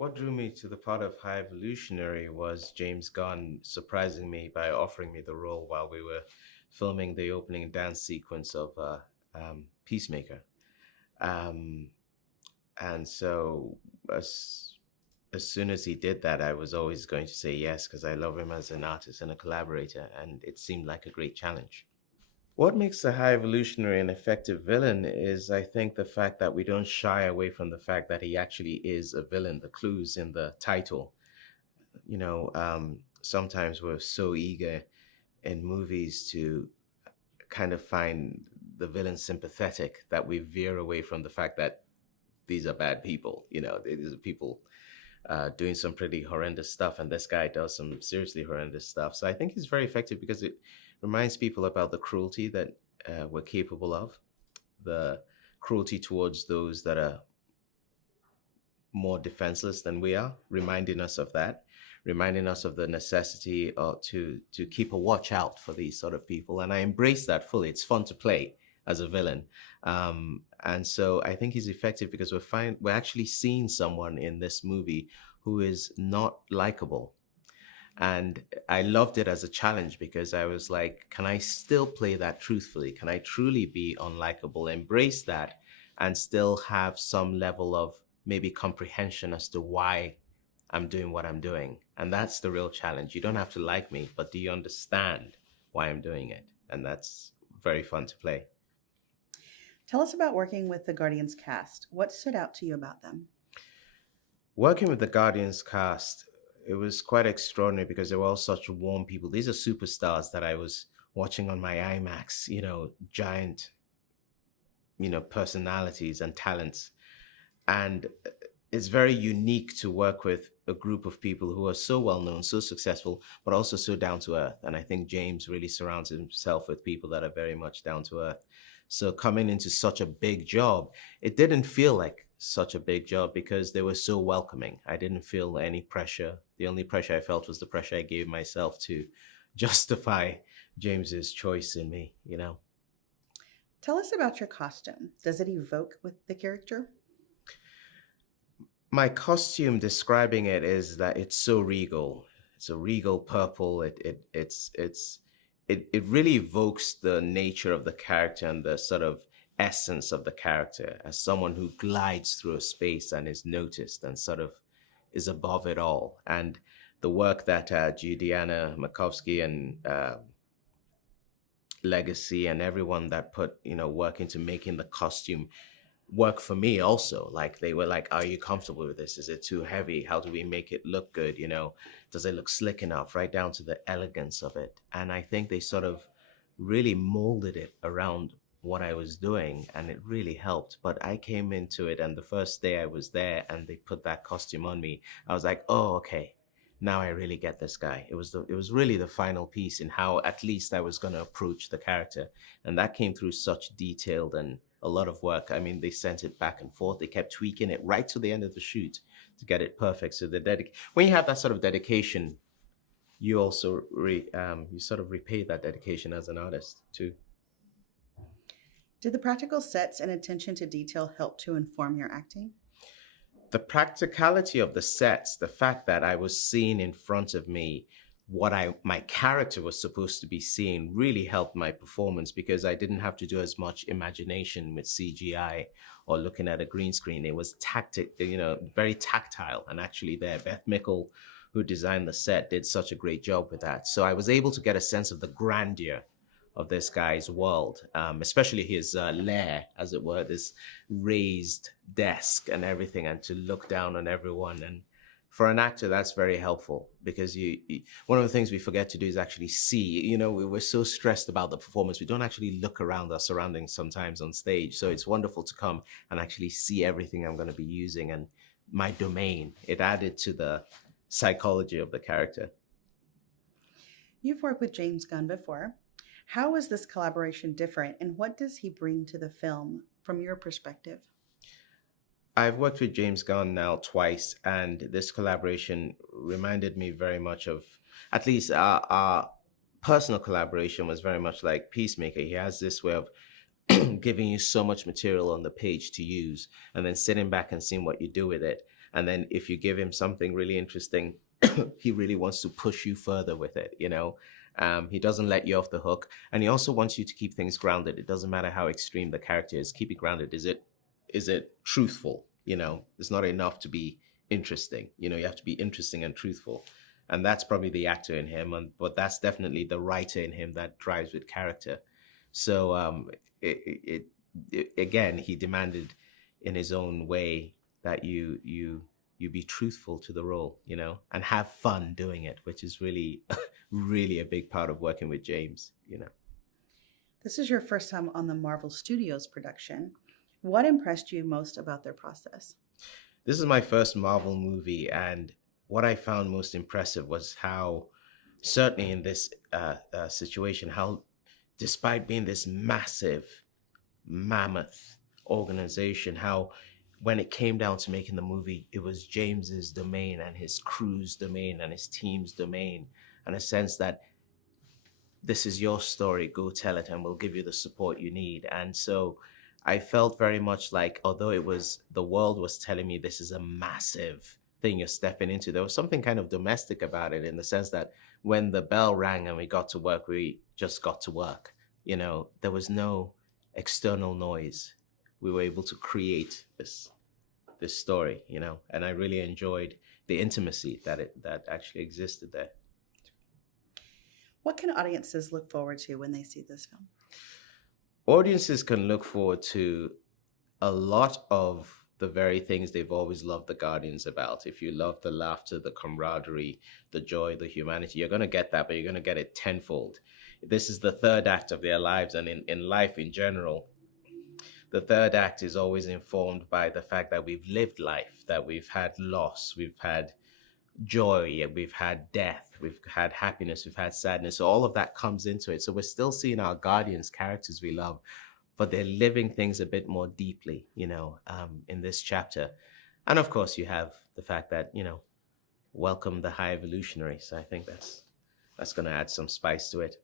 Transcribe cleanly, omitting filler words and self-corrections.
What drew me to the part of High Evolutionary was James Gunn surprising me by offering me the role while we were filming the opening dance sequence of Peacemaker. Um, and so, as, as soon as he did that, I was always going to say yes because I love him as an artist and a collaborator, and it seemed like a great challenge. What makes the High Evolutionary an effective villain is, I think, the fact that we don't shy away from the fact that he actually is a villain. The clues in the title. Sometimes we're so eager in movies to kind of find the villain sympathetic that we veer away from the fact that these are bad people. These are people doing some pretty horrendous stuff, and this guy does some seriously horrendous stuff. So I think he's very effective because it reminds people about the cruelty that we're capable of, the cruelty towards those that are more defenseless than we are, reminding us of that, reminding us of the necessity to keep a watch out for these sort of people. And I embrace that fully. It's fun to play as a villain. And so I think he's effective because we're actually seeing someone in this movie who is not likable. And I loved it as a challenge because I was like, can I still play that truthfully? Can I truly be unlikable, embrace that, and still have some level of maybe comprehension as to why I'm doing what I'm doing? And that's the real challenge. You don't have to like me, but do you understand why I'm doing it? And that's very fun to play. Tell us about working with the Guardians cast. What stood out to you about them? Working with the Guardians cast, it was quite extraordinary because they were all such warm people. These are superstars that I was watching on my IMAX, giant, personalities and talents. And it's very unique to work with a group of people who are so well known, so successful, but also so down to earth. And I think James really surrounds himself with people that are very much down to earth. So coming into such a big job, it didn't feel like such a big job because they were so welcoming. I didn't feel any pressure. The only pressure I felt was the pressure I gave myself to justify James's choice in me. Tell us about your costume. Does it evoke with the character? My costume describing it is that it's so regal. It's a regal purple. It really evokes the nature of the character and the sort of essence of the character as someone who glides through a space and is noticed and sort of is above it all. And the work that Judiana Makovsky and Legacy and everyone that put work into making the costume work for me also. Like they were like, are you comfortable with this? Is it too heavy? How do we make it look good? Does it look slick enough? Right down to the elegance of it. And I think they sort of really molded it around what I was doing, and it really helped. But I came into it, and the first day I was there and they put that costume on me, I was like, oh, okay. Now I really get this guy. It was really the final piece in how at least I was going to approach the character. And that came through such detailed and a lot of work. I mean, they sent it back and forth. They kept tweaking it right to the end of the shoot to get it perfect. So when you have that sort of dedication, you also you sort of repay that dedication as an artist too. Did the practical sets and attention to detail help to inform your acting? The practicality of the sets, the fact that I was seeing in front of me what my character was supposed to be seeing really helped my performance because I didn't have to do as much imagination with CGI or looking at a green screen. It was very tactile. And actually there, Beth Mickle, who designed the set, did such a great job with that. So I was able to get a sense of the grandeur of this guy's world, especially his lair, as it were, this raised desk and everything, and to look down on everyone. And for an actor, that's very helpful because one of the things we forget to do is actually see. We're so stressed about the performance, we don't actually look around our surroundings sometimes on stage. So it's wonderful to come and actually see everything I'm going to be using and my domain. It added to the psychology of the character. You've worked with James Gunn before. How is this collaboration different, and what does he bring to the film from your perspective? I've worked with James Gunn now twice, and this collaboration reminded me very much of, at least our personal collaboration was very much like Peacemaker. He has this way of giving you so much material on the page to use and then sitting back and seeing what you do with it. And then if you give him something really interesting, he really wants to push you further with it, you know. He doesn't let you off the hook, and he also wants you to keep things grounded. It doesn't matter how extreme the character is, keep it grounded. Is it truthful? You know, it's not enough to be interesting. You know, you have to be interesting and truthful, and that's probably the actor in him, and but that's definitely the writer in him that drives with character. So again, he demanded in his own way that you be truthful to the role, you know, and have fun doing it, which is really really a big part of working with James, you know. This is your first time on the Marvel Studios production. What impressed you most about their process? This is my first Marvel movie, and what I found most impressive was how, certainly in this situation, how despite being this massive mammoth organization, how when it came down to making the movie, it was James's domain and his crew's domain and his team's domain, and a sense that this is your story, go tell it, and we'll give you the support you need. And so I felt very much like, although it was the world was telling me this is a massive thing you're stepping into, there was something kind of domestic about it in the sense that when the bell rang and we got to work, we just got to work. You know, there was no external noise. We were able to create this story, you know, and I really enjoyed the intimacy that actually existed there. What can audiences look forward to when they see this film? Audiences can look forward to a lot of the very things they've always loved the Guardians about. If you love the laughter, the camaraderie, the joy, the humanity, you're going to get that, but you're going to get it tenfold. This is the third act of their lives, and in life in general, the third act is always informed by the fact that we've lived life, that we've had loss, we've had joy, we've had death, we've had happiness, we've had sadness. So all of that comes into it. So we're still seeing our guardians, characters we love, but they're living things a bit more deeply, you know, in this chapter. And of course, you have the fact that, you know, welcome the high evolutionary. So I think that's going to add some spice to it.